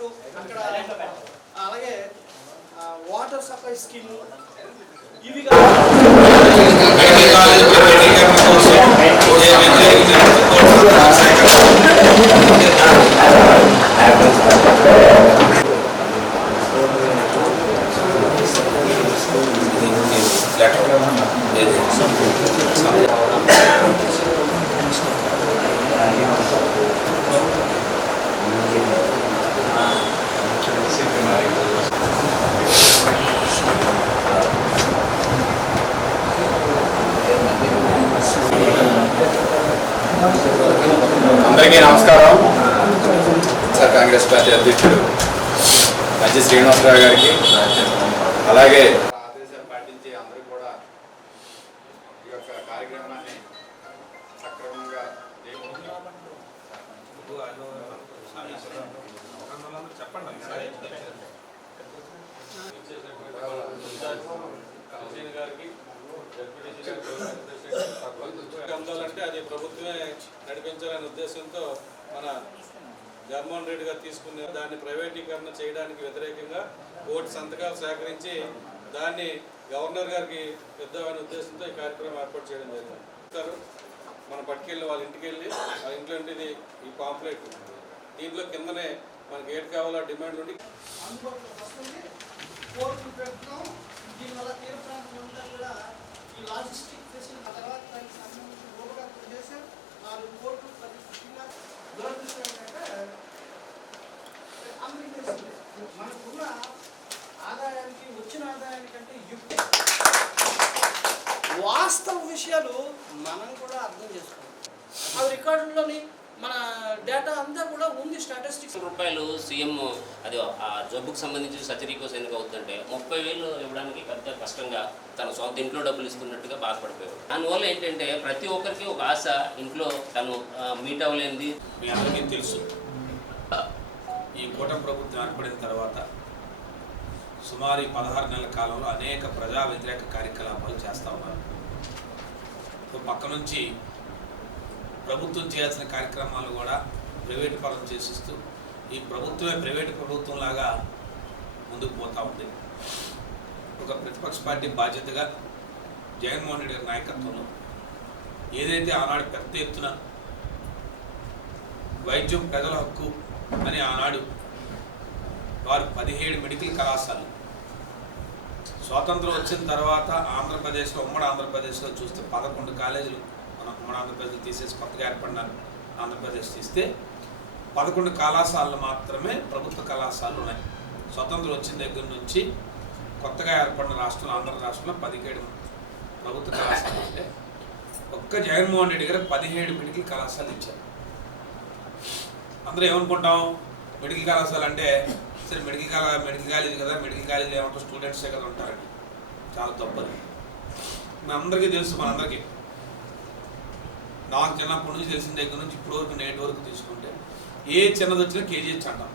Water అక్కడ అలాగే water supply scheme ఇవి అందరికీ నమస్కారం. సార్ కాంగ్రెస్ పార్టీ అధ్యక్షుడు మధ్య శ్రీనివాసరావు గారికి అలాగే ఆదేశాలు పాటించి అందరూ కూడా ఈ యొక్క కార్యక్రమాన్ని సక్రమంగా అందాలంటే అది ప్రభుత్వమే నడిపించాలనే ఉద్దేశంతో మన జగన్మోహన్ రెడ్డి గారు తీసుకునే దాన్ని ప్రైవేటీకరణ చేయడానికి వ్యతిరేకంగా కోటి సంతకాలు సేకరించి దాన్ని గవర్నర్ గారికి పెద్దమైన ఉద్దేశంతో ఈ కార్యక్రమం ఏర్పాటు చేయడం జరిగింది. మనం పట్టుకెళ్ళి వాళ్ళ ఇంటికి వెళ్ళి ఆ ఇంట్లో ఇది ఈ పాంప్లెట్ దీంట్లో కిందనే మనకి ఏది కావాలో డిమాండ్ ఉండి మనకున్న ఆదాయానికి వచ్చిన ఆదాయానికంటే వాస్తవ విషయాలు మనం కూడా అర్థం చేసుకోవాలి. అవి రికార్డుల్లోని మన డేటా అంతా కూడా ఉంది. స్టాటిస్టిక్స్ రూపాయలు సీఎం అది ఆ జబ్బుకు సంబంధించి సర్జరీ కోసం ఎందుకు అవుతుందంటే 30,000 ఇవ్వడానికి పెద్ద కష్టంగా తన సొంత ఇంట్లో డబ్బులు ఇస్తున్నట్టుగా బాధపడిపోయాడు. దానివల్ల ఏంటంటే ప్రతి ఒక్కరికి ఒక ఆశ, ఇంట్లో తను మీట్ అవ్వలేనిది. మీ అందరికీ తెలుసు, ఈ కూటమి ప్రభుత్వం ఏర్పడిన తర్వాత సుమారు 16 నెలల కాలంలో అనేక ప్రజా వ్యతిరేక కార్యకలాపాలు చేస్తూ ఉన్నారు. పక్క నుంచి ప్రభుత్వం చేయాల్సిన కార్యక్రమాలు కూడా ప్రైవేటు పరం చేసిస్తూ ఈ ప్రభుత్వమే ప్రైవేటు ప్రభుత్వం లాగా ముందుకు పోతూ ఉంది. ఒక ప్రతిపక్ష పార్టీ బాధ్యతగా జగన్మోహన్ రెడ్డి గారి నాయకత్వంలో ఏదైతే ఆనాడు పెద్ద ఎత్తున వైద్యం ప్రజల హక్కు అని ఆనాడు వారు 17 మెడికల్ కళాశాలలు స్వాతంత్రం వచ్చిన తర్వాత ఆంధ్రప్రదేశ్లో ఉమ్మడి ఆంధ్రప్రదేశ్లో చూస్తే 11 కాలేజీలు మనం ఉమ్మడి ఆంధ్రప్రదేశ్ తీసేసి కొత్తగా ఏర్పడిన ఆంధ్రప్రదేశ్ తీస్తే 11 కళాశాలలు మాత్రమే ప్రభుత్వ కళాశాలలు ఉన్నాయి. స్వతంత్రం వచ్చిన దగ్గర నుంచి కొత్తగా ఏర్పడిన రాష్ట్రంలో ఆంధ్ర రాష్ట్రంలో 17 ప్రభుత్వ కళాశాలలు అంటే ఒక్క జగన్మోహన్ రెడ్డి గారు 17 మెడికల్ కళాశాలలు ఇచ్చారు. అందరూ ఏమనుకుంటాం, మెడికల్ కళాశాల అంటే సరే మెడికల్ కాలేజ్ కదా, మెడికల్ కాలేజీలో ఏమంటారు స్టూడెంట్సే కదా ఉంటారండి. చాలా తప్పదు. మీ అందరికీ తెలుసు, మనందరికీ నాకు చిన్నప్పటి నుంచి తెలిసిన దగ్గర నుంచి ఇప్పుడు వరకు నేటి వరకు తీసుకుంటే ఏ చిన్నది వచ్చినా కేజీహెచ్ అంటాం.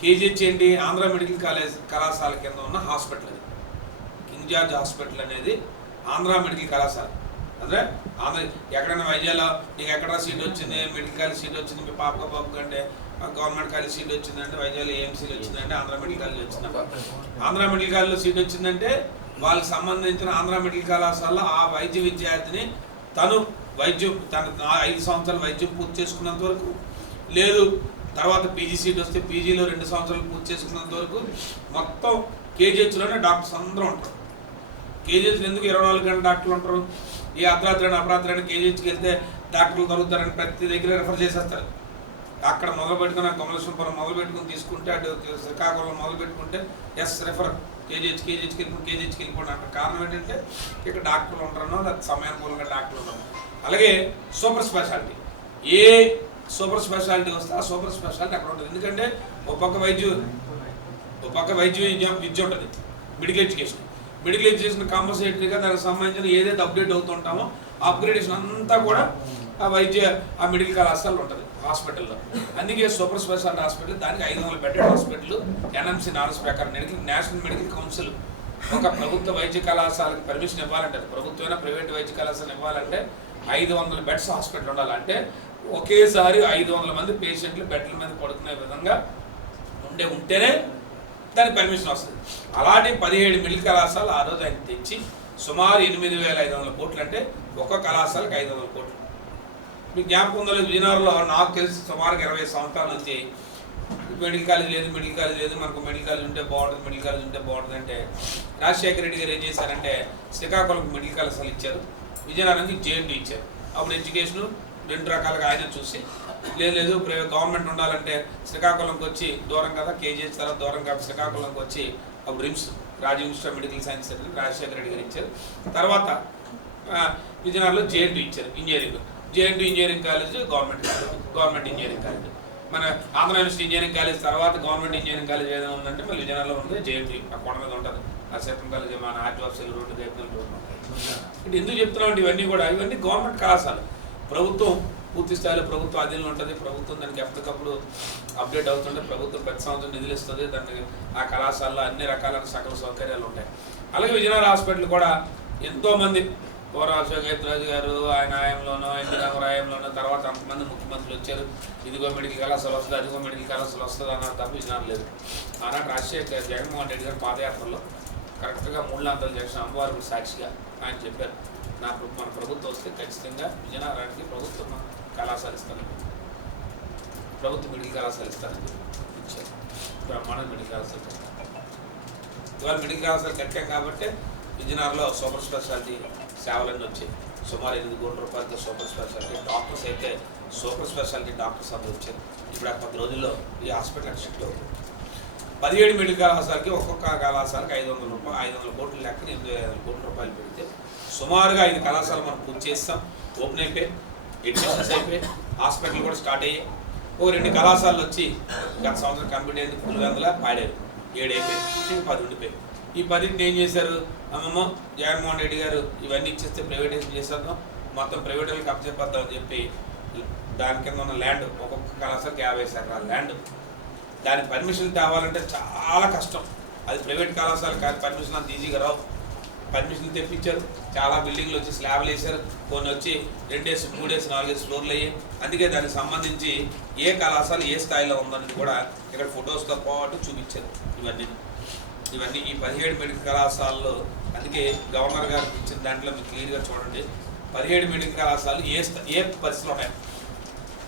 కేజీహెచ్ ఏంటి? ఆంధ్ర మెడికల్ కళాశాల కింద ఉన్న హాస్పిటల్. అది కింగ్ జార్జ్ హాస్పిటల్ అనేది ఆంధ్ర మెడికల్ కళాశాల. అంటే ఆంధ్ర ఎక్కడైనా వైద్యాల్లో నీకు ఎక్కడ సీట్ వచ్చింది, మెడికల్ కాలేజ్ సీట్ వచ్చింది, మీ బాబు కంటే గవర్నమెంట్ కాలేజ్ సీట్ వచ్చిందంటే, వైద్యాలు ఏఎంసీలు వచ్చిందంటే ఆంధ్ర మెడికల్ కాలేజ్ వచ్చిందన్నమాట. ఆంధ్ర మెడికల్ కాలేజ్లో సీట్ వచ్చిందంటే వాళ్ళకి సంబంధించిన ఆంధ్ర మెడికల్ కళాశాలలో ఆ వైద్య విద్యార్థిని తను తన 5 సంవత్సరాలు వైద్యం పూర్తి చేసుకున్నంత వరకు, లేదు తర్వాత పీజీ సీట్ వస్తే పీజీలో 2 సంవత్సరాలు పూర్తి చేసుకున్నంత వరకు మొత్తం కేజీహెచ్లోనే డాక్టర్స్ అందరూ ఉంటారు. కేజీహెచ్లో ఎందుకు 24 గంటల డాక్టర్లు ఉంటారు? ఈ అర్ధరాత్రి అపరాత్రి కేజీహెచ్కి వెళ్తే డాక్టర్లు దొరుకుతారని ప్రతి దగ్గర రెఫర్ చేసేస్తారు. అక్కడ మొదలు పెట్టుకుని కమలేశ్వరం మొదలు పెట్టుకుని తీసుకుంటే, అటు శ్రీకాకుళం మొదలు పెట్టుకుంటే రెఫర్ కేజీహెచ్కి వెళ్ళిపోండి అంటారు. కారణం ఏంటంటే ఇక్కడ డాక్టర్లు ఉంటారనో లేదా సమయానుకూలంగా డాక్టర్లు ఉంటారు. అలాగే సూపర్ స్పెషాలిటీ, ఏ సూపర్ స్పెషాలిటీ వస్తే ఆ సూపర్ స్పెషాలిటీ అక్కడ ఉంటుంది. ఎందుకంటే ఒక పక్క వైద్య విద్య ఉంటుంది, మెడికల్ ఎడ్యుకేషన్ కాంపల్సరీగా దానికి సంబంధించిన ఏదైతే అప్డేట్ అవుతుంటామో అప్గ్రేడేషన్ అంతా కూడా ఆ మెడికల్ కళాశాలలో ఉంటుంది హాస్పిటల్లో. అందుకే సూపర్ స్పెషాలిటీ హాస్పిటల్, దానికి 500 బెడెడ్ హాస్పిటల్ ఎన్ఎంసీ నార్మ్స్ ప్రకారం నేషనల్ మెడికల్ కౌన్సిల్ ఒక ప్రభుత్వ వైద్య కళాశాలకు పర్మిషన్ ఇవ్వాలంటే, ప్రభుత్వమైన ప్రైవేట్ వైద్య కళాశాల ఇవ్వాలంటే 500 బెడ్స్ హాస్పిటల్ ఉండాలంటే ఒకేసారి 500 మంది పేషెంట్లు బెడ్ల మీద పడుకునే విధంగా ఉంటేనే దానికి పర్మిషన్ వస్తుంది. అలాంటి 17 మిడిల్ కళాశాలలు ఆ రోజు ఆయన తెచ్చి సుమారు 8,500 కోట్లు, అంటే ఒక్క కళాశాలకు 500 కోట్లు. మీకు జ్ఞాపకం ఉందో లేదు, విజయనగరంలో నాకు తెలిసి సుమారుగా 20 సంవత్సరాల నుంచి మెడికల్ కాలేజ్ లేదు, మనకు మెడికల్ కాలేజ్ ఉంటే బాగుంటుంది అంటే రాజశేఖర రెడ్డి గారు ఏం చేశారంటే శ్రీకాకుళంకి మెడికల్ కళాశాల ఇచ్చారు, విజయనగరానికి జేఎన్టీ ఇచ్చారు. అప్పుడు ఎడ్యుకేషను 2 రకాలుగా ఆయన చూసి లేదు గవర్నమెంట్ ఉండాలంటే శ్రీకాకుళంకి వచ్చి దూరం కదా, కేజీహెచ్ తర్వాత దూరం కాబట్టి శ్రీకాకుళంకి వచ్చి అప్పుడు RIMS Rajiv institute of medical science centre Rajasekhara Reddy garu ఇచ్చారు. తర్వాత విజయనగరంలో జేఎన్టీ ఇచ్చారు, JNT engineering college government engineering college. మన ఆంధ్ర యూనివర్సిటీ ఇంజనీరింగ్ కాలేజ్ తర్వాత గవర్నమెంట్ ఇంజనీరింగ్ కాలేజ్ ఏదైనా ఉందంటే మళ్ళీ విజయనగరంలో ఉంది జేఎన్టీ, ఆ కొండ మీద ఉంటుంది. ఆ సెంట్రల్ కాలేజ్ మన ఆర్ట్ ఆఫ్ సెల్ రోడ్డు దగ్గర ఇటు ఎందుకు చెప్తున్నాం ఇవన్నీ కూడా, ఇవన్నీ గవర్నమెంట్ కళాశాల. ప్రభుత్వం పూర్తి స్థాయిలో ప్రభుత్వ అధీనంలో ఉంటుంది, ప్రభుత్వం దానికి ఎప్పటికప్పుడు అప్డేట్ అవుతుంటే ప్రభుత్వం ప్రతి సంవత్సరం నిధులు ఇస్తుంది, దానికి ఆ కళాశాలలో అన్ని రకాలైన సకల సౌకర్యాలు ఉంటాయి. అలాగే విజయనగరం హాస్పిటల్ కూడా ఎంతోమంది రాజు గారు ఆయన హయాంలోనో ఎన్టీ రామారావు హయాంలోనో తర్వాత అంతమంది ముఖ్యమంత్రులు వచ్చారు, ఇదిగో మెడికల్ కళాశాల వస్తుంది అదిగో మెడికల్ కళాశాల వస్తుంది అన్నారు తప్ప విజయనగరం లేదు. ఆనాడు రాజశేఖర్ జగన్మోహన్ రెడ్డి గారు పాదయాత్రలో కరెక్ట్గా 3 లాంతలు చేసిన అమ్మవారి సాక్షిగా ఆయన చెప్పారు, మన ప్రభుత్వం వస్తే ఖచ్చితంగా విజయనగరానికి ప్రభుత్వం కళాశాల ఇస్తానని, ప్రభుత్వ మెడికల్ కళాశాల ఇస్తానని ఇచ్చారు. బ్రహ్మాండ మెడికల్ కళాశాల ఇవాళ మెడికల్ కళాశాల కట్టాం కాబట్టి విజయనగరంలో సూపర్ స్పెషాలిటీ సేవలన్నీ వచ్చాయి. సుమారు 8 కోట్ల రూపాయలతో సూపర్ స్పెషాలిటీ డాక్టర్స్ అయితే సూపర్ స్పెషాలిటీ డాక్టర్స్ అందరూ వచ్చారు. ఇప్పుడు ఆ 10 రోజుల్లో ఈ హాస్పిటల్ షిఫ్ట్ అవుతుంది. 17 మెడికల్ కళాశాలకి ఒక్కొక్క కళాశాలకి 500 కోట్ల లెక్కన 8,500 కోట్ల రూపాయలు పెడితే సుమారుగా 5 కళాశాలలు మనం పూర్తి చేస్తాం, ఓపెన్ అయిపోయి అడ్మిషన్స్ అయిపోయి హాస్పిటల్ కూడా స్టార్ట్ అయ్యాయి. ఓ 2 కళాశాలలు వచ్చి గత సంవత్సరం కంప్లీట్ అయింది, పులివెందుల పాడారు, 7 అయిపోయి, ఇంకా 10 ఉండిపోయి. ఈ 10ని ఏం చేశారు, అమ్మమ్మ జగన్మోహన్ రెడ్డి గారు ఇవన్నీ ఇచ్చేస్తే ప్రైవేటైజేషన్ చేసేద్దాం, మొత్తం ప్రైవేట్ వాళ్ళకి అప్పచెప్పేద్దాం అని చెప్పి దాని కింద ఉన్న ల్యాండ్ ఒక్కొక్క కళాశాలకి 50 ఎకరాల ల్యాండ్, దాని పర్మిషన్ తేవాలంటే చాలా కష్టం. అది ప్రైవేట్ కళాశాల కానీ పర్మిషన్ అంత ఈజీగా రావు. పర్మిషన్లు తెప్పించారు, చాలా బిల్డింగ్లు వచ్చి స్లాబ్లు వేశారు, కొన్ని వచ్చి 2 ఏసి 3 ఏసి 4 ఏసి ఫ్లోర్లు అయ్యాయి. అందుకే దానికి సంబంధించి ఏ కళాశాల ఏ స్థాయిలో ఉందని కూడా ఇక్కడ ఫొటోస్తో పాటు చూపించారు. ఇవన్నీ ఈ 17 మెడికల్ కళాశాలలో, అందుకే గవర్నర్ గారు ఇచ్చిన దాంట్లో మీకు క్లియర్గా చూడండి, 17 మెడికల్ కళాశాలలు ఏ పరిస్థితులు ఉన్నాయి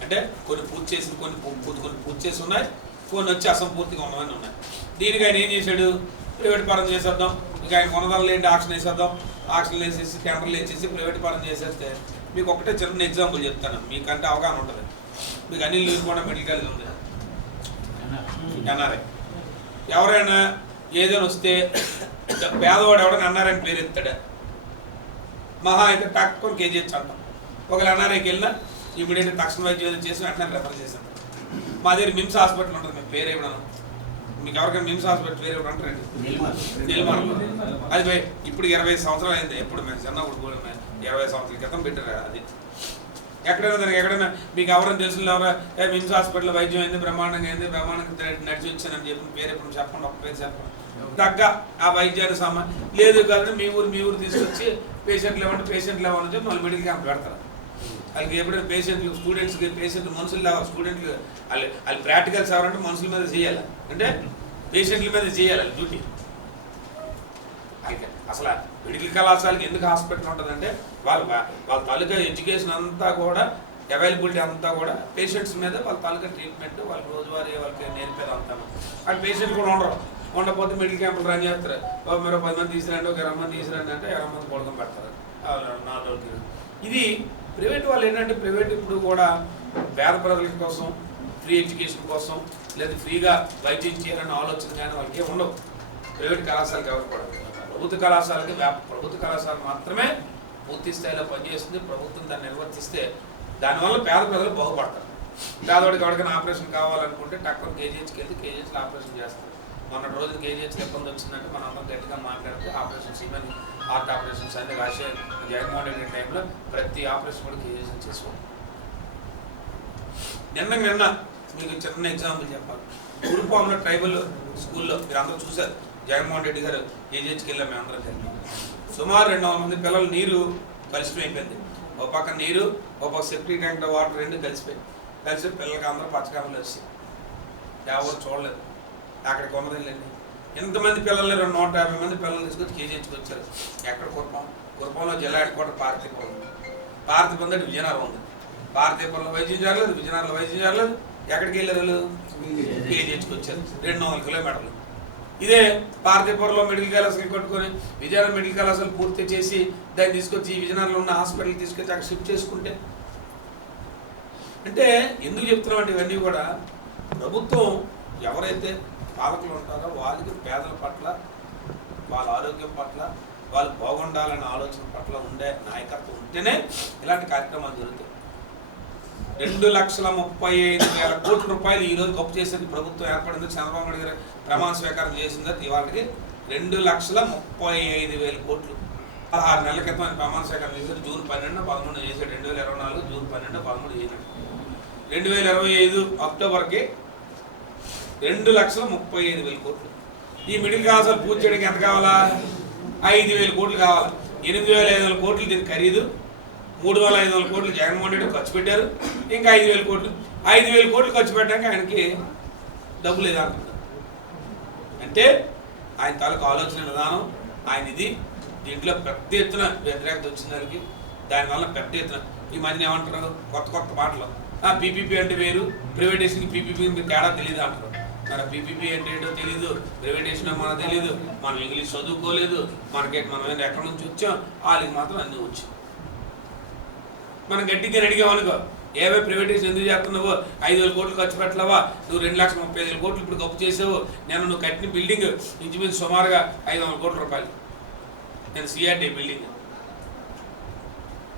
అంటే కొన్ని పూర్తి చేసి కొన్ని పూర్తి చేసి ఉన్నాయి, కొన్ని వచ్చి అసంపూర్తిగా ఉన్నవన్నీ ఉన్నాయి. దీనికి ఆయన ఏం చేశాడు, ప్రైవేట్ పరం చేసేద్దాం, ఇక ఆయన కొనదాలు ఏంటి ఆక్షన్ వేసేద్దాం, ఆక్షన్ వేసేసి టెండర్లు వేసేసి ప్రైవేట్ పరం చేసేస్తే మీకు ఒకటే చిన్న ఎగ్జాంపుల్ చెప్తాను, మీకంటే అవగాహన ఉంటుంది. మీకు అన్ని కూడా మెడికల్ కాలేజ్ ఉంది, ఎన్ఆర్ఐ ఎవరైనా ఏదైనా వస్తే పేదవాడు ఎవడైనా ఎన్ఆర్ఐని పేరు ఎత్తాడా, మహా అయితే తక్కువ కేజీహెచ్ అంటాం. ఒకవేళ ఎన్ఆర్ఐకి వెళ్ళినా ఇమీడియట్గా తక్షణ వైద్యం చేసి వెంటనే రెఫర్ చేశాను. మా దగ్గర మిమ్స్ హాస్పిటల్ ఉంటుంది, మేము పేరు ఇవ్వడం, మీకు ఎవరికైనా మిమ్స్ హాస్పిటల్ పేరు ఇవ్వడం అంటారండి, నెల్లిమర్లలో. అది పోయి ఇప్పుడు 20 సంవత్సరాలు అయింది, ఎప్పుడు మేము చిన్నప్పుడు 20 సంవత్సరాల క్రితం పెట్టారు. అది ఎక్కడైనా దానికి ఎక్కడైనా మీకు ఎవరైనా తెలిసిన ఎవరైనా మిమ్స్ హాస్పిటల్ వైద్యం అయింది, బ్రహ్మాండంగా నడిచి వచ్చానని చెప్పి పేరు ఎప్పుడు చెప్పండి, ఒక పేరు చెప్పండి. తగ్గ ఆ వైద్యానికి లేదు కాదని మీ ఊరు తీసుకొచ్చి పేషెంట్లు ఏమన్నా చెప్పి మళ్ళీ మెడికల్ క్యాంప్ పెడతారు. వాళ్ళకి ఎప్పుడైనా పేషెంట్లు స్టూడెంట్స్కి పేషెంట్లు మనుషులు లేవాలి, స్టూడెంట్లు వాళ్ళు ప్రాక్టికల్స్ ఎవరంటే మనుషుల మీద చేయాలి, అంటే పేషెంట్ల మీద చేయాలి డ్యూటీ. అసలు మెడికల్ కళాశాలకి ఎందుకు హాస్పిటల్ ఉంటుందంటే వాళ్ళ తాలూకా ఎడ్యుకేషన్ అంతా కూడా అవైలబిలిటీ అంతా కూడా పేషెంట్స్ మీద వాళ్ళ తాలూకా ట్రీట్మెంట్ వాళ్ళకి రోజువారీ వాళ్ళకి నేర్పేది అంతా. వాళ్ళ పేషెంట్ కూడా ఉండకపోతే మెడికల్ క్యాంపులు రన్ చేస్తారు, మీరు 10 మంది తీసుకురండి, ఒక 20 మంది తీసుకురండి అంటే 20 మంది కొడకం పెడతారు. 4 రోజులు ఇది ప్రైవేట్ వాళ్ళు ఏంటంటే ప్రైవేట్ ఇప్పుడు కూడా పేద ప్రజల కోసం ఫ్రీ ఎడ్యుకేషన్ కోసం లేదా ఫ్రీగా వైద్యం చేయాలనే ఆలోచన కానీ వాళ్ళకి ఉండవు. ప్రైవేట్ కళాశాలకు ఎవరు కూడా ప్రభుత్వ కళాశాల మాత్రమే పూర్తి స్థాయిలో పనిచేస్తుంది. ప్రభుత్వం దాన్ని నిర్వర్తిస్తే దానివల్ల పేద ప్రజలు బాగుపడతారు. పేదవాడికి ఎవరికైనా ఆపరేషన్ కావాలనుకుంటే తక్కువ కేజీహెచ్కి వెళ్తే కేజీహెచ్లో ఆపరేషన్ చేస్తారు. మొన్నటి రోజు కేజీహెచ్కి ఇబ్బంది వచ్చిందంటే మనం అందరం గట్టిగా మాట్లాడితే ఆపరేషన్స్ ఈవెన్ హార్ట్ ఆపరేషన్స్ అన్ని జగన్మోహన్ రెడ్డి టైంలో ప్రతి ఆపరేషన్ కూడా కేజీహెచ్ చేసుకోండి. నిన్న మీకు చిన్న ఎగ్జాంపుల్ చెప్పాలి, గురుపాముల ట్రైబల్ స్కూల్లో మీరు అందరూ చూశారు, జగన్మోహన్ రెడ్డి గారు కేజీహెచ్కి వెళ్ళాం మేము అందరం కలిపి. సుమారు 200 మంది పిల్లలు నీరు కలుషితం అయిపోయింది. ఒక పక్క నీరు, ఒక పక్క సెప్టీ ట్యాంక్ వాటర్ 2 కలిసి పిల్లలకి అందరూ పచ్చకామలు వచ్చి ఎవరు చూడలేదు. అక్కడికి ఉన్నదండి. ఎంతమంది పిల్లలు 150 మంది పిల్లలు తీసుకొచ్చి కేజీహెచ్కి వచ్చారు. ఎక్కడ కుర్పంలో జిల్లా హెడ్ క్వార్టర్ పార్తీపురం దగ్గర విజయనగరం ఉంది. పార్తీపురంలో వైద్యం జరగలేదు, విజయనగరంలో వైద్యం జరగలేదు. ఎక్కడికి వెళ్ళారు? కేజీహెచ్కి వచ్చారు. 200 కిలోమీటర్లు. ఇదే పార్తీపురంలో మెడికల్ కళాశాల కట్టుకొని విజయనగరం మెడికల్ కళాశాల పూర్తి చేసి దాన్ని తీసుకొచ్చి విజయనగరంలో ఉన్న హాస్పిటల్కి తీసుకొచ్చి అక్కడ షిఫ్ట్ చేసుకుంటే, అంటే ఎందుకు చెప్తున్నామంటే ఇవన్నీ కూడా ప్రభుత్వం ఎవరైతే పాలకులు ఉంటారో వాళ్ళకి పేదల పట్ల, వాళ్ళ ఆరోగ్యం పట్ల, వాళ్ళు బాగుండాలనే ఆలోచన పట్ల ఉండే నాయకత్వం ఉంటేనే ఇలాంటి కార్యక్రమాలు జరుగుతాయి. 2,35,000 కోట్ల రూపాయలు ఈరోజు గొప్ప చేసేది ప్రభుత్వం ఏర్పడింది. చంద్రబాబు నాయుడు గారు ప్రమాణ స్వీకారం చేసింది. ఇవాళకి 2,35,000 కోట్లు. 16 నెలల క్రితం ఆయన ప్రమాణ స్వీకారం చేశారు. జూన్ 12, 13 చేశాడు. 2024 జూన్ 12, 13 చేశాడు. 2025 అక్టోబర్కి 2,35,000 కోట్లు. ఈ మిడిల్ క్లాస్ పూర్తి చేయడానికి ఎంత కావాలా? 5,000 కోట్లు కావాలి. 8,500 కోట్లు దీని ఖరీదు. 3,500 కోట్లు జగన్మోహన్ రెడ్డి ఖర్చు పెట్టారు. ఇంకా 5,000 కోట్లు. 5,000 కోట్లు ఖర్చు పెట్టడానికి ఆయనకి డబ్బు లేదంటున్నారు. అంటే ఆయన తాలూకు ఆలోచన విధానం ఆయన ఇది. దీంట్లో పెద్ద ఎత్తున వ్యతిరేకత వచ్చిన దానికి దానివల్ల పెద్ద ఎత్తున ఈ మధ్యన ఏమంటారు కొత్త మాటలు. పీపీపీ అంటే వేరు, ప్రైవేటేషన్కి పీపీపీ తేడా తెలియదు అంటారు. మరి పీపీపీ అంటే ఏంటో తెలీదు, ప్రైవేటేషన్ మనకు తెలీదు, మనం ఇంగ్లీష్ చదువుకోలేదు, మనం ఎక్కడి నుంచి వచ్చాం, వాళ్ళకి మాత్రం అన్నీ వచ్చాం. మనం గట్టిగా అడిగామనుకో, ఏవే ప్రైవేటైజేషన్ ఎందుకు చేస్తున్నావు? 5,000 కోట్లు ఖర్చు పెట్టలేవా? నువ్వు 2,35,000 కోట్లు ఇప్పుడు గొప్ప చేసావు. నువ్వు కట్టిన బిల్డింగ్ ఇంచుమించు సుమారుగా 500 కోట్ల రూపాయలు. నేను సిఆర్డీ బిల్డింగ్.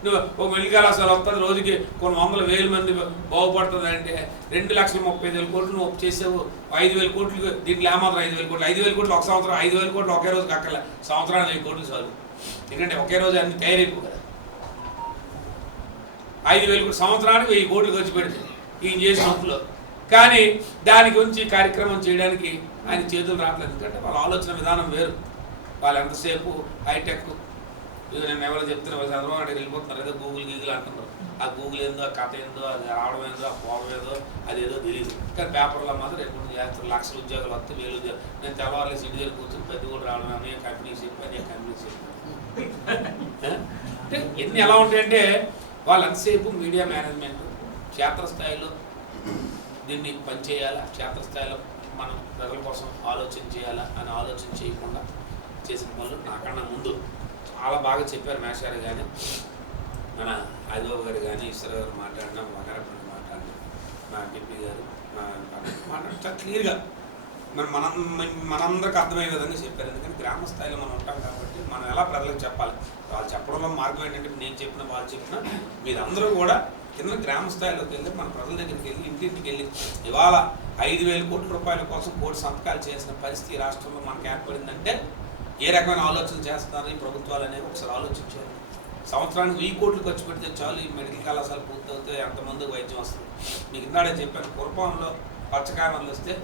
నువ్వు ఒక మిడిల్ కళాశాల వస్తుంది, రోజుకి కొన్ని 100,000 మంది బాగుపడుతుంది అంటే 2,35,000 కోట్లు నువ్వు ఒప్పు చేసావు. 5,000 కోట్లు దీంట్లో ఏమాత్రం 5,000 కోట్లు. 5,000 కోట్లు ఒక సంవత్సరం, 5,000 కోట్లు ఒకే రోజు కక్కల. సంవత్సరానికి 1,000 కోట్లు చాలు. ఎందుకంటే ఒకే రోజు అన్ని తయారైపోవు కదా. 5,000 కోట్లు సంవత్సరానికి 1,000 కోట్లు ఖర్చు పెడుతుంది ఈయన చేసిన అప్పులో. కానీ దాని గురించి కార్యక్రమం చేయడానికి ఆయన చేతులు రావట్లేదు. ఎందుకంటే వాళ్ళ ఆలోచన విధానం వేరు. వాళ్ళు ఎంతసేపు హైటెక్, ఇది నేను ఎవరో చెప్తున్నా, చంద్రబాబు నాయుడు వెళ్ళిపోతున్నారు, ఏదో గూగుల్ అంటున్నారు. ఆ గూగుల్ ఏందో, ఆ కథ ఏందో, అది రావడం ఏందో, ఆ పోవడం ఏదో, అదేదో తెలియదు. కానీ పేపర్లో మాత్రం రేపు చేస్తారు. 1,00,000 ఉద్యోగాలు వస్తే 1,000 ఉద్యోగాలు. నేను తెల్లవారులే సిటీ దగ్గర కూర్చొని పెద్ద కూడా రావడం, అనే కంపెనీకి చెప్పి అనే కంపెనీకి చెప్పి అంటే ఎన్ని ఎలా ఉంటాయంటే వాళ్ళు ఎంతసేపు మీడియా మేనేజ్మెంట్ క్షేత్రస్థాయిలో దీన్ని పనిచేయాలా, క్షేత్రస్థాయిలో మనం ప్రజల కోసం ఆలోచన చేయాలా అని ఆలోచన చేయకుండా చేసిన పనులు నాకన్నా ముందు చాలా బాగా చెప్పారు. మేషారు కానీ, మన ఆదిబాబు గారు కానీ, ఈశ్వర గారు మాట్లాడినా, వంగారపల్లి మాట్లాడినా, మా ఎంపీ గారు మాట్లాడితే క్లియర్గా మనందరికి అర్థమయ్యే విధంగా చెప్పారు. ఎందుకంటే గ్రామ స్థాయిలో మనం ఉంటాం కాబట్టి మనం ఎలా ప్రజలకు చెప్పాలి. వాళ్ళు చెప్పడంలో మార్గం ఏంటంటే నేను చెప్పిన వాళ్ళు చెప్పిన మీరందరూ కూడా కింద గ్రామ స్థాయిలోకి వెళ్ళి మన ప్రజల దగ్గరికి వెళ్ళి ఇంటింటికి వెళ్ళి ఇవాళ 5,000 కోట్ల రూపాయల కోసం కోటి సంతకాలు చేసిన పరిస్థితి రాష్ట్రంలో మనకు ఏర్పడిందంటే ఏ రకమైన ఆలోచన చేస్తున్నారు ఈ ప్రభుత్వాలు అనేది ఒకసారి ఆలోచించారు. సంవత్సరానికి 1,000 కోట్లు ఖర్చు పెడితే చాలు ఈ మెడికల్ కళాశాల పూర్తవుతే ఎంతమంది వైద్యం వస్తుంది. మీకు ఇందాడే చెప్పాను, కుర్పంలో పచ్చకాయలు వస్తే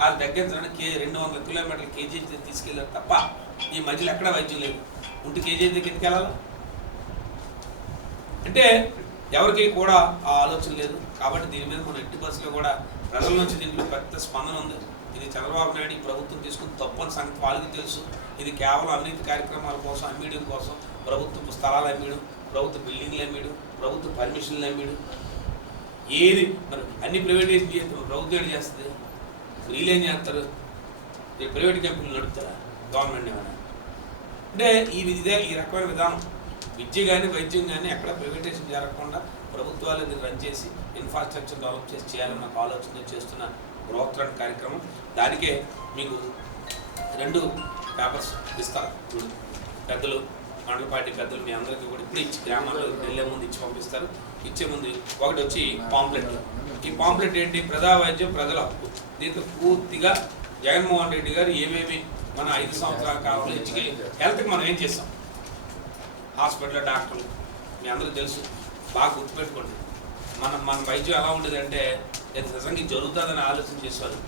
వాళ్ళు తగ్గించడానికి 200 కిలోమీటర్లు కేజీ తీసుకెళ్ళారు తప్ప ఈ మధ్యలో ఎక్కడ వైద్యం లేదు. ఉంటే కేజీ దగ్గరికి ఎత్తుకెళ్ళాలా అంటే ఎవరికి కూడా ఆ ఆలోచన లేదు. కాబట్టి దీని మీద మన ఎట్టి బస్సులో కూడా ప్రజల నుంచి దీంట్లో పెద్ద స్పందన ఉంది. ఇది చంద్రబాబు నాయుడు ఈ ప్రభుత్వం తీసుకుని తప్పని సంగతి వాళ్ళకి తెలుసు. ఇది కేవలం అవినీతి కార్యక్రమాల కోసం, అమ్మేయడం కోసం, ప్రభుత్వ స్థలాలు అమ్మేయడం, ప్రభుత్వ బిల్డింగ్లు అమ్మేయడం, ప్రభుత్వ పర్మిషన్లు అమ్మేయడం. ఏది మరి అన్ని ప్రైవేటైజేషన్ చేస్తాం, ప్రభుత్వం ఏం చేస్తుంది? వీళ్ళు ఏం చేస్తారు? ప్రైవేట్ కంపెనీలు నడుపుతారా? గవర్నమెంట్ ఏమైనా అంటే ఇదే ఈ రకమైన విధానం. విద్య కానీ వైద్యం కానీ ఎక్కడ ప్రైవేటైజేషన్ జరగకుండా ప్రభుత్వాలు రన్ చేసి ఇన్ఫ్రాస్ట్రక్చర్ డెవలప్ చేసి చేయాలని నాకు ఆలోచన చేస్తున్న బృహత్తర కార్యక్రమం. దానికే మీకు 2 పేపర్స్ ఇస్తారు. పెద్దలు, మండల పార్టీ పెద్దలు మీ అందరికీ కూడా ఇప్పుడు ఇచ్చి గ్రామాల్లో వెళ్ళే ముందు ఇచ్చి పంపిస్తారు. ఇచ్చే ముందు ఒకటి వచ్చి పాంప్లెట్. ఈ పాంప్లెట్ ఏంటి? ప్రజా వైద్యం ప్రజల హక్కు. దీంతో పూర్తిగా జగన్మోహన్ రెడ్డి గారు ఏమేమి మన 5 సంవత్సరాల కాలంలో హెల్త్కి మనం ఏం చేస్తాం, హాస్పిటల్లో డాక్టర్లు మీ అందరూ తెలుసు, బాగా గుర్తుపెట్టుకోండి. మన వైద్యం ఎలా ఉండేదంటే నిజంగా జరుగుతుందని ఆలోచన చేసేవాళ్ళు.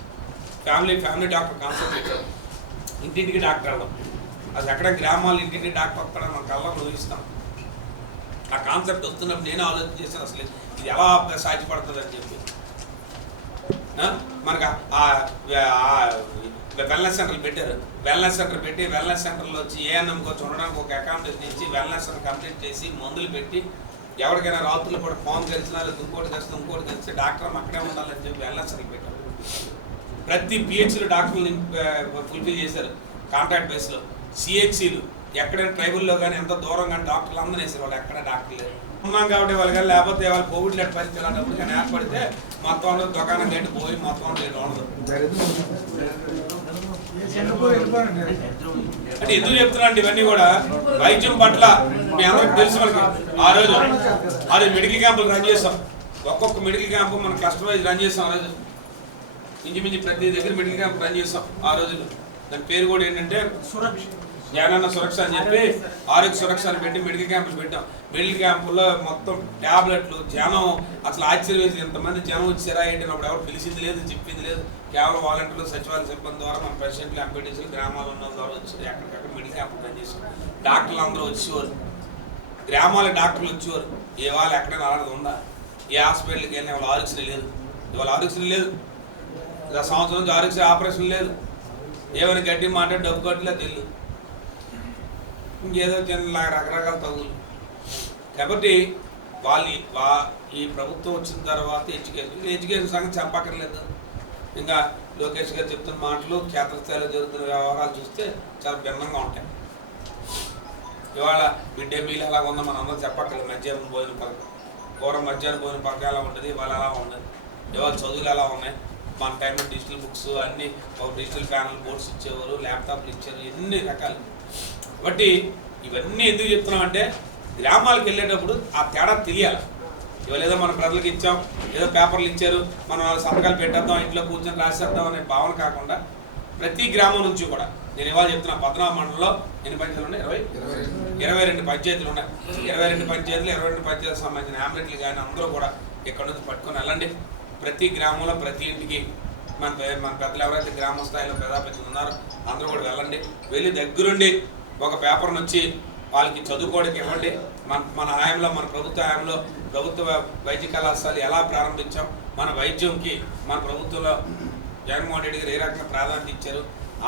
ఫ్యామిలీ డాక్టర్ కాన్సెప్ట్ పెట్టారు. ఇంటింటికి డాక్టర్ అవ్వడం, అది ఎక్కడ గ్రామాలు ఇంటింటికి డాక్టర్ వస్తాడని మన కళ్ళ ఊహిస్తాం. ఆ కాన్సెప్ట్ వస్తున్నప్పుడు నేను ఆలోచన చేశాను అసలు ఇది ఎలా సాధ్యపడుతుంది అని చెప్పి. మనకు వెల్నెస్ సెంటర్లు పెట్టారు. వెల్నెస్ సెంటర్ పెట్టి వెల్నెస్ సెంటర్లో వచ్చి ఏఎన్ఎంకి వచ్చి ఉండడానికి ఒక అకామిడేషన్ ఇచ్చి వెల్నెస్ సెంటర్ కంప్లీట్ చేసి మందులు పెట్టి ఎవరికైనా రాత్రులు కూడా ఫామ్ తెలిసినా లేదా ఇంకోటి తెలిస్తే డాక్టర్ అక్కడే ఉండాలని చెప్పి వెల్నెస్ సెంటర్ పెట్టారు. ప్రతి పిహెచ్లు డాక్టర్లు ఫుల్ఫిల్ చేశారు కాంట్రాక్ట్ బేస్లో. సిహెచ్సిలు ఎక్కడైనా ట్రైబుల్లో కానీ ఎంత దూరం కానీ డాక్టర్లు అందరూ వేసారు. వాళ్ళు ఎక్కడ డాక్టర్ లేదు ఉన్నాం కాబట్టి వాళ్ళు కానీ లేకపోతే వాళ్ళు కోవిడ్ లెట్ పరిస్థితి అలాంటప్పుడు కానీ ఏర్పడితే మొత్తం అందరూ దుకాణం గట్టి పోయి మొత్తం లేదు ఉండదు. అంటే ఎందుకు చెప్తున్నా అంటే ఇవన్నీ కూడా వైద్యం పట్ల మీ అందరికి తెలుసు. మనకి ఆ రోజు మెడికల్ క్యాంపులు రన్ చేస్తాం. ఒక్కొక్క మెడికల్ క్యాంపు మనం కస్టమైజ్ రన్ చేస్తాం. ఆ రోజు ఇంచుమించు ప్రతి దగ్గర మెడికల్ క్యాంప్ రన్ చేస్తాం ఆ రోజుల్లో. దాని పేరు కూడా ఏంటంటే జగనన్న సురక్ష అని చెప్పి ఆరోగ్య సురక్ష అని పెట్టి మెడికల్ క్యాంపులు పెట్టాం. మెడికల్ క్యాంపుల్లో మొత్తం ట్యాబ్లెట్లు జనం అసలు ఆశ్చర్యం ఎంతమంది జనం వచ్చారా ఏంటన్నప్పుడు ఎవరు పిలిచింది లేదు చెప్పింది లేదు. కేవలం వాలంటీర్లు సచివాలయ సిబ్బంది ద్వారా మన ప్రెసిడెంట్లు ఎంపీటీసీలు గ్రామాల్లో ఉన్న ద్వారా వచ్చి ఎక్కడికక్కడ మెడికల్ క్యాంపులు రన్ చేసాం. డాక్టర్లు అందరూ వచ్చేవారు, గ్రామాల డాక్టర్లు వచ్చేవారు. ఇవాళ ఎక్కడైనా అలాంటిది ఉందా? ఏ హాస్పిటల్కి వెళ్ళినా ఇవాళ ఆరోగ్యశ్రీ లేదు. ఇవాళ ఆరోగ్యశ్రీ లేదు. సంవత్సరం నుంచి ఆరోగ్యశ్రీ ఆపరేషన్ లేదు. ఏమైనా గడ్డి మాట డబ్బు కట్టలేదు తెలియదు. ఇంకేదో చిన్న రకరకాల తగులు. కాబట్టి ఈ ప్రభుత్వం వచ్చిన తర్వాత ఎడ్యుకేషన్ సంగతి చెప్పక్కర్లేదు. ఇంకా లోకేష్ గారు చెప్తున్న మాటలు క్షేత్రస్థాయిలో జరుగుతున్న వ్యవహారాలు చూస్తే చాలా భిన్నంగా ఉంటాయి. ఇవాళ మిడ్ డే మీల్ ఎలా ఉందో మనం అందరూ చెప్పక్కర్లేదు. మధ్యాహ్నం భోజన పథకం, పూర్వం మధ్యాహ్నం భోజన పథకం ఎలా ఉంటుంది, ఇవాళ ఎలా ఉండదు. ఇవాళ చదువులు ఎలా ఉన్నాయి. మన టైంలో డిజిటల్ బుక్స్ అన్నీ ఒక డిజిటల్ ప్యానల్ బోర్డ్స్ ఇచ్చేవారు, ల్యాప్టాప్లు ఇచ్చారు, ఎన్ని రకాలు. కాబట్టి ఇవన్నీ ఎందుకు చెప్తున్నామంటే గ్రామాలకు వెళ్ళేటప్పుడు ఆ తేడా తెలియాలి. ఇవాళ ఏదో మన ప్రజలకు ఇచ్చాం, ఏదో పేపర్లు ఇచ్చారు, మనం సంతకాలు పెట్టేద్దాం, ఇంట్లో కూర్చొని రాసేద్దాం అనే భావన కాకుండా ప్రతి గ్రామం నుంచి కూడా నేను ఇవాళ చెప్తున్నా. పద్మనాభ మండలంలో ఎన్ని పంచాయతీలు ఉన్నాయి? 22 పంచాయతీలు ఉన్నాయి. 22 పంచాయతీలు 22 పంచాయతీలకు సంబంధించిన హ్యామ్లెట్లు కానీ అందరూ కూడా ఇక్కడ నుంచి పట్టుకొని వెళ్ళండి. ప్రతి గ్రామంలో ప్రతి ఇంటికి మన పెద్దలు ఎవరైతే గ్రామ స్థాయిలో ప్రజాప్రతినిధులు ఉన్నారో అందరూ కూడా వెళ్ళండి. వెళ్ళి దగ్గరుండి ఒక పేపర్ని వచ్చి వాళ్ళకి చదువుకోవడానికి ఇవ్వండి. మన హయాంలో మన ప్రభుత్వ హయాంలో ప్రభుత్వ వైద్య కళాశాల ఎలా ప్రారంభించాం, మన వైద్యంకి మన ప్రభుత్వంలో జగన్మోహన్ రెడ్డి గారు ఏ రకంగా ప్రాధాన్యత ఇచ్చారు,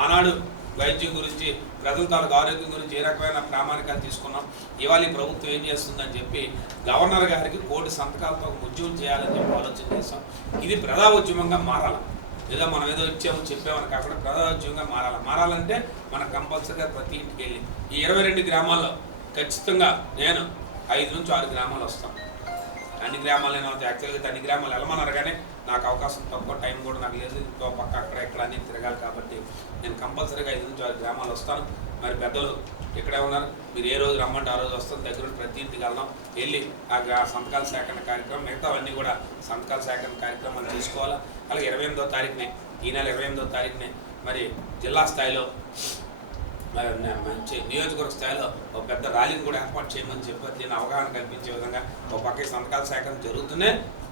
ఆనాడు వైద్యం గురించి ప్రజల తాలూకు ఆరోగ్యం గురించి ఏ రకమైన ప్రామాణికాలు తీసుకున్నాం, ఇవాళ ఈ ప్రభుత్వం ఏం చేస్తుందని చెప్పి గవర్నర్ గారికి 1 కోటి సంతకాలతో ఒక ఉద్యమం చేయాలని చెప్పి ఆలోచన చేస్తాం. ఇది ప్రజా ఉద్యమంగా మారాలి. ఏదో మనం ఏదో ఇచ్చాము చెప్పామని కాకుండా ప్రజా ఉద్యమంగా మారాలంటే మనం కంపల్సరీగా ప్రతి ఇంటికి వెళ్ళి ఈ 22 గ్రామాల్లో ఖచ్చితంగా నేను 5 నుంచి 6 గ్రామాలు వస్తాను. అన్ని గ్రామాలు నేను యాక్చువల్గా అన్ని గ్రామాలు వెళ్ళమన్నారు కానీ నాకు అవకాశం తక్కువ, టైం కూడా నాకు లేదు. ఇంకో పక్క అక్కడ ఇక్కడ అన్ని తిరగాలి కాబట్టి నేను కంపల్సరీగా 5 నుంచి 6 గ్రామాలు వస్తాను. మరి పెద్దలు ఇక్కడే ఉన్నారు, మీరు ఏ రోజు రమ్మంటే ఆ రోజు వస్తాను. దగ్గర ప్రతి ఇంటికి వెళ్దాం, వెళ్ళి ఆ సంతకాల సేకరణ కార్యక్రమం మిగతావన్నీ కూడా సంతకాల సేకరణ కార్యక్రమాలు తీసుకోవాలా. అలాగే 28వ తారీఖునే ఈ నెల 28వ తారీఖునే మరి జిల్లా స్థాయిలో మంచి నియోజకవర్గ స్థాయిలో ఒక పెద్ద ర్యాలీని కూడా ఏర్పాటు చేయమని చెప్పి దీన్ని అవగాహన కల్పించే విధంగా ఒక పక్క సంతకాల సేకరణ జరుగుతూనే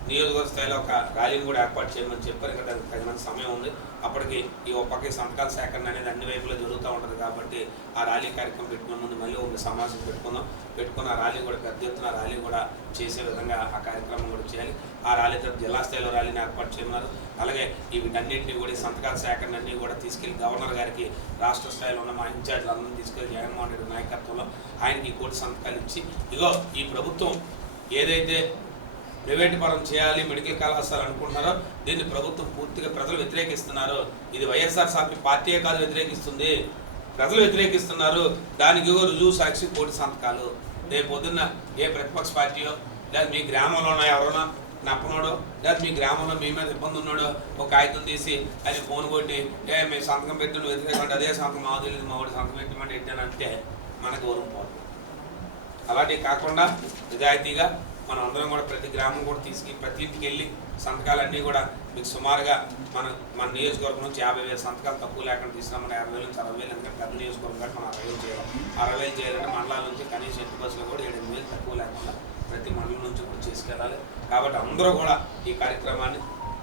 నియోజకవర్గ స్థాయిలో ఒక ర్యాలీని కూడా ఏర్పాటు చేయమని చెప్పారు. ఇక్కడ దానికి తగినంత సమయం ఉంది. అప్పటికి ఈ ఒక పక్క సంతకాల సేకరణ అనేది అన్ని వైపులో జరుగుతూ ఉంటుంది కాబట్టి ఆ ర్యాలీ కార్యక్రమం పెట్టుకునే ముందు మళ్ళీ ఒక సమావేశం పెట్టుకున్న ఆ ర్యాలీ కూడా పెద్ద ఎత్తున ర్యాలీ కూడా చేసే విధంగా ఆ కార్యక్రమం కూడా చేయాలి. ఆ ర్యాలీ జిల్లా స్థాయిలో ర్యాలీని ఏర్పాటు చేయమన్నారు. అలాగే వీటన్నింటినీ కూడా సంతకాల సేకరణ అన్నీ కూడా తీసుకెళ్లి గవర్నర్ గారికి రాష్ట్ర స్థాయిలో ఉన్న మా ఇన్ఛార్జ్లు అందరినీ తీసుకెళ్లి జగన్మోహన్ రెడ్డి నాయకత్వంలో ఆయనకి 1 కోటి సంతకాలు ఇచ్చి ఇగో ఈ ప్రభుత్వం ఏదైతే ప్రైవేట్ పరం చేయాలి మెడికల్ కళాశాల అనుకుంటున్నారో దీన్ని ప్రభుత్వం పూర్తిగా ప్రజలు వ్యతిరేకిస్తున్నారు. ఇది వైఎస్ఆర్సీపీ పార్టీయే కాదు వ్యతిరేకిస్తుంది, ప్రజలు వ్యతిరేకిస్తున్నారు. దానికి రుజువు సాక్షి 1 కోటి సంతకాలు. రేపు పొద్దున్న ఏ ప్రతిపక్ష పార్టీయో లేదా మీ గ్రామంలో ఉన్న ఎవరైనా నప్పనోడో లేదా మీ గ్రామంలో మీ మీద ఇబ్బంది ఉన్నాడో ఒక కాగితం తీసి అది ఫోన్ కొట్టి మేము సంతకం పెట్టిన వ్యతిరేకంటే అదే సంతకం మా తెలియదు మా వాడి సంతకం పెట్టమంటే ఎట్టానంటే మనకు గౌరవం పోదు. అలాంటివి కాకుండా నిజాయితీగా మనం అందరం కూడా ప్రతి గ్రామం కూడా తీసుకు ప్రతి ఇంటికి వెళ్ళి సంతకాలన్నీ కూడా మీకు సుమారుగా మన నియోజకవర్గం నుంచి 50,000 సంతకాలు తక్కువ లేకుండా తీసుకున్నాం. 50,000 నుంచి 60,000 ఎందుకంటే పెద్ద నియోజకవర్గం కాబట్టి మనం 60,000 చేయాలి. 60,000 చేయాలంటే మండలాల నుంచి కనీసం ఎట్టి బస్సులో కూడా 7,000 తక్కువ లేకుండా ప్రతి మండలం నుంచి కూడా చేసుకెళ్ళాలి. కాబట్టి అందరూ కూడా ఈ కార్యక్రమాన్ని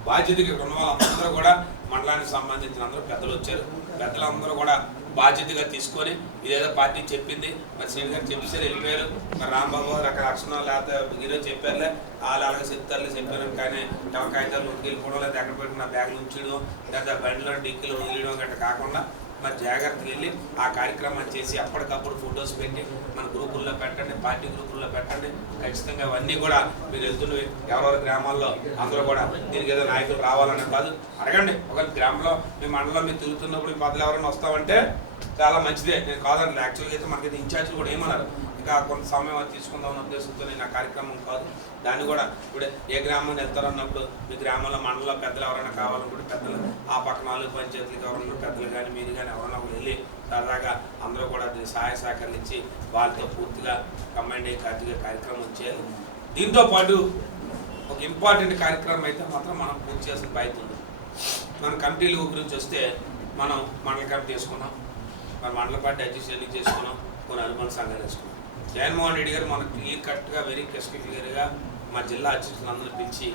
బాధ్యతగా ఉన్న వాళ్ళందరూ కూడా మండలానికి సంబంధించిన అందరూ పెద్దలు వచ్చారు. పెద్దలందరూ కూడా బాధ్యతగా తీసుకొని ఇదేదో పార్టీ చెప్పింది మరి శ్రీని గారు చెప్పేసారు వెళ్ళిపోయారు. మరి రాంబాబు అక్కడ అక్షణం లేకపోతే ఈరోజు చెప్పారులే వాళ్ళు అలాగే చెప్తారులే చెప్పారు. కానీ ఎవరి కాగితాలు వెళ్ళిపోవడం లేదా ఎక్కడ పెట్టుకున్న బ్యాగులు ఉంచడం లేదా బండిలో డిక్కీలు వదిలేయడం గట్రా కాకుండా మరి జాగ్రత్తగా వెళ్ళి ఆ కార్యక్రమాన్ని చేసి అప్పటికప్పుడు ఫొటోస్ పెట్టి మన గ్రూపుల్లో పెట్టండి, పార్టీ గ్రూపుల్లో పెట్టండి. ఖచ్చితంగా అవన్నీ కూడా మీరు వెళ్తున్నవి ఎవరెవరి గ్రామాల్లో అందరూ కూడా దీనికి ఏదో నాయకులు రావాలనే కాదు అడగండి. ఒక గ్రామంలో మీ మండలంలో మీరు తిరుగుతున్నప్పుడు మీ బదులు ఎవరైనా వస్తామంటే చాలా మంచిదే, నేను కాదండి. యాక్చువల్గా అయితే మనకైతే ఇన్ఛార్జీలు కూడా ఏమన్నారు ఇంకా కొంత సమయం తీసుకుందామన్న ఉద్దేశంతో నేను ఆ కార్యక్రమం కాదు. దాన్ని కూడా ఇప్పుడు ఏ గ్రామాన్ని వెళ్తారన్నప్పుడు మీ గ్రామంలో మండలంలో పెద్దలు ఎవరైనా కావాలనుకుంటే పెద్దలు ఆ పక్క 4 పంచాయతీలకు ఎవరైనా పెద్దలు కానీ మీరు కానీ ఎవరైనా వెళ్ళి సరదాగా అందరూ కూడా సహాయ సహకారాలు ఇచ్చి వాళ్ళతో పూర్తిగా కంబైండ్ అయ్యి కార్యక్రమం చేయాలి. దీంతో పాటు ఒక ఇంపార్టెంట్ కార్యక్రమం అయితే మాత్రం మనం పూర్తి చేసిన బాధ్యత ఉంది. మన కమిటీల గురించి వస్తే మనం మండల కమిటీ వేసుకున్నాం, మన మండల పార్టీ అధ్యక్షులు ఎన్నిక చేసుకున్నాం, కొన్ని అనుబంధ సంఘాలు వేసుకున్నాం. జగన్మోహన్ రెడ్డి గారు మనకు క్లియర్ కట్గా వెరీ క్లియర్గా మా జిల్లా అధ్యక్షులందరూ పిలిచి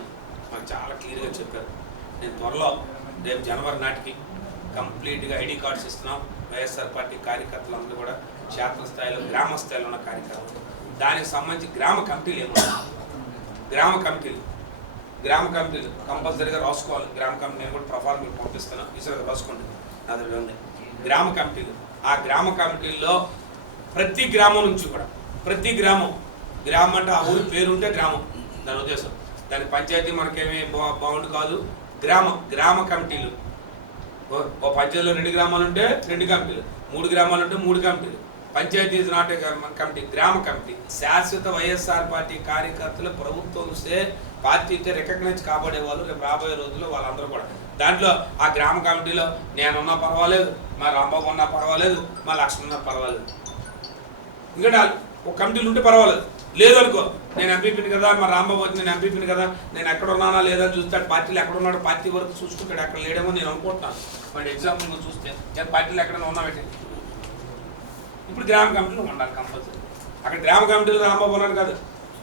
మాకు చాలా క్లియర్గా చెప్పారు. నేను త్వరలో రేపు జనవరి నాటికి కంప్లీట్గా ఐడి కార్డ్స్ ఇస్తున్నాం. వైఎస్ఆర్ పార్టీ కార్యకర్తలందరూ కూడా క్షేత్రస్థాయిలో గ్రామ స్థాయిలో ఉన్న కార్యకర్తలు దానికి సంబంధించి గ్రామ కమిటీలు ఏమన్నా గ్రామ కమిటీలు కంపల్సరీగా రాసుకోవాలి. గ్రామ కమిటీ నేను కూడా ప్రొఫైల్ మీకు పంపిస్తాను, ఈసారి రాసుకోండి నా దగ్గర ఉంది. గ్రామ కమిటీలు ఆ గ్రామ కమిటీల్లో ప్రతి గ్రామం నుంచి కూడా ప్రతి గ్రామం అంటే ఆ ఊరి పేరు ఉంటే గ్రామం దాని ఉద్దేశం. దాని పంచాయతీ మనకేమీ బాగుండు కాదు. గ్రామ కమిటీలు ఓ పంచాయతీలో 2 గ్రామాలు ఉంటే 2 కమిటీలు, 3 గ్రామాలు ఉంటే 3 కమిటీలు. పంచాయతీ నాటే కమిటీ గ్రామ కమిటీ శాశ్వత వైఎస్ఆర్ పార్టీ కార్యకర్తలు ప్రభుత్వం వస్తే పార్టీతో రికగ్నైజ్ కాబడే వాళ్ళు రేపు రాబోయే రోజుల్లో వాళ్ళందరూ కూడా దాంట్లో ఆ గ్రామ కమిటీలో నేనున్నా పర్వాలేదు, మా రాంబాబు ఉన్నా పర్వాలేదు, మా లక్ష్మణ్ ఉన్నా పర్వాలేదు. ఎందుకంటే ఒక కమిటీలు ఉంటే పర్వాలేదు. లేదనుకో నేను ఎంపీపీని కదా, మా రాంబాబు వచ్చి నేను ఎంపీపీని కదా, నేను ఎక్కడ ఉన్నానా లేదా చూస్తాడు. పార్టీలు ఎక్కడ ఉన్నాడు పార్టీ వరకు చూసుకుంటాడు, అక్కడ లేడేమో నేను అనుకుంటున్నాను. మరి ఎగ్జాంపుల్ నువ్వు చూస్తే నేను పార్టీలు ఎక్కడైనా ఉన్నావు. ఇప్పుడు గ్రామ కమిటీలో ఉండాలి కంపల్సరీ. అక్కడ గ్రామ కమిటీలో రాంబాబు ఉన్నాడు కాదు.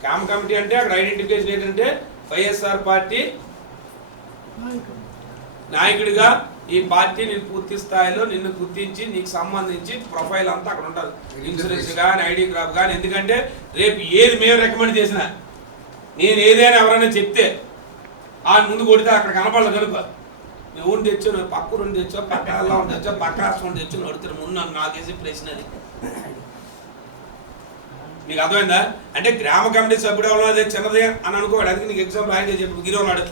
గ్రామ కమిటీ అంటే అక్కడ ఐడెంటిఫికేషన్ ఏంటంటే వైఎస్ఆర్ పార్టీ నాయకుడిగా ఈ పార్టీ నేను పూర్తి స్థాయిలో నిన్ను గుర్తించి నీకు సంబంధించి ప్రొఫైల్ అంతా అక్కడ ఉంటుంది. ఇన్సూరెన్స్ కానీ ఐడి కార్డు కానీ. ఎందుకంటే రేపు ఏది మేము రికమెండ్ చేసినా నేను ఏదైనా ఎవరైనా చెప్తే ఆ ముందు కొడితే అక్కడ కనపడలేదు కనుక నువ్వు ఊరిని తెచ్చో, నువ్వు పక్క ఊరిని తెచ్చో, పక్క ఊరిని తెచ్చో, పక్క రాష్ట్రం తెచ్చో నడుతారు ముందు నన్ను నాకేసి ప్రశ్న అది. నీకు అర్థమైందా? అంటే గ్రామ కమిటీ సభ్యుడు ఎవరో అదే చిన్నదే అని అనుకోవాడు. అందుకే నీకు ఎగ్జాంపుల్ ఆయన చెప్పి గిరి ఉన్నాడు.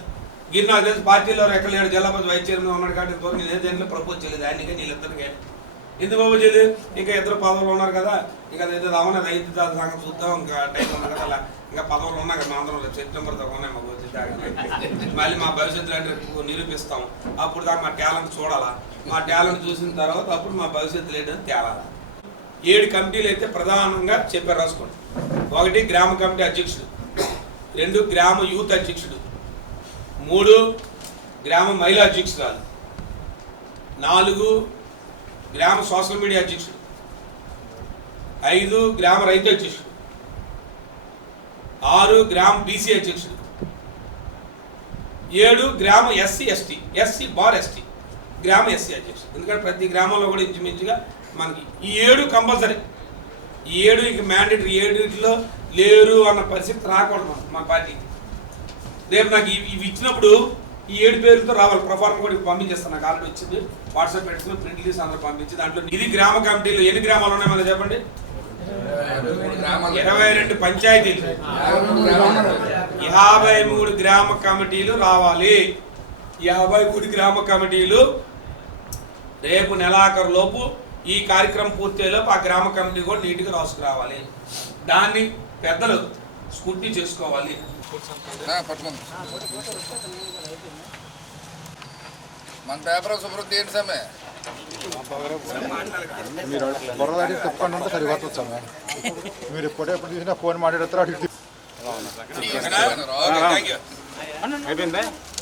గిరి నాకు తెలిసి పార్టీలో ఎక్కడ లేడు, జిల్లాపతి వైస్ చైర్మన్ ఉన్నాడు కాబట్టి ఇంతవరకు నేను దేంట్లో ప్రపోజ్ చేయలేదు. ఆయనగా వీళ్ళిద్దరికి ఎందుకు ప్రపోజ్ చేయలేదు? ఇంకా 2 పదవులు ఉన్నారు కదా, ఇంకా అదైతే అవును అది అయితే సంగతి చూద్దాం. ఇంకా టైం ఉంది కదా, అలా ఇంకా పదవులు ఉన్నాయి కదా, మా అందరం సెప్టెంబర్ దాకా ఉన్నాయి మాకు వచ్చి. మళ్ళీ మా భవిష్యత్తులో అంటే నిరూపిస్తాం. అప్పుడు దాకా మా టాలెంట్ చూడాలా. మా టాలెంట్ చూసిన తర్వాత అప్పుడు మా భవిష్యత్తులో ఏంటని తేలాలా. 7 కమిటీలు అయితే ప్రధానంగా చెప్పారు, రాసుకోండి. 1 గ్రామ కమిటీ అధ్యక్షుడు, 2 గ్రామ యూత్ అధ్యక్షుడు, 3 గ్రామ మహిళా అధ్యక్షురాలు, 4 గ్రామ సోషల్ మీడియా అధ్యక్షుడు, 5 గ్రామ రైతు అధ్యక్షుడు, 6 గ్రామ బీసీ అధ్యక్షుడు, 7 గ్రామ ఎస్సీ బార్ ఎస్టీ గ్రామ ఎస్సీ అధ్యక్షుడు. ఎందుకంటే ప్రతి గ్రామంలో కూడా ఇంచుమించుగా మనకి ఈ 7 కంపల్సరీ. ఈ 7 ఇక మ్యాండేటరీ 7లో లేరు అన్న పరిస్థితి రాకూడదు మా పార్టీకి. రేపు నాకు ఇవి ఇచ్చినప్పుడు ఈ 7 పేర్లతో రావాలి. ప్రొఫార్మ్ కూడా పంపించేస్తాను. నాకు ఆల్రెడీ వచ్చింది, వాట్సాప్ పెట్టుకుని ప్రింట్ తీసి అందరూ పంపించి దాంట్లో ఇది గ్రామ కమిటీలు ఎన్ని గ్రామాలు ఉన్నాయి మనం చెప్పండి. 22 పంచాయతీలు, 53 గ్రామ కమిటీలు రావాలి. 53 గ్రామ కమిటీలు రేపు నెలాఖరు లోపు ఈ కార్యక్రమం పూర్తయ్యేలోపు ఆ గ్రామ కమిటీ కూడా నీట్గా రాసుకురావాలి. దాన్ని పెద్దలు స్కూటీ చేసుకోవాలి. మన పేపర్ శుభ్రత ఏంటి సమ్మె మీరు బుర్రదాడి తప్పకుండా ఉంటే సరిపోతుంది సార్. మీరు ఎప్పుడు చూసినా ఫోన్ మాట్లాడతారు అడిగి అయిపోయిందా?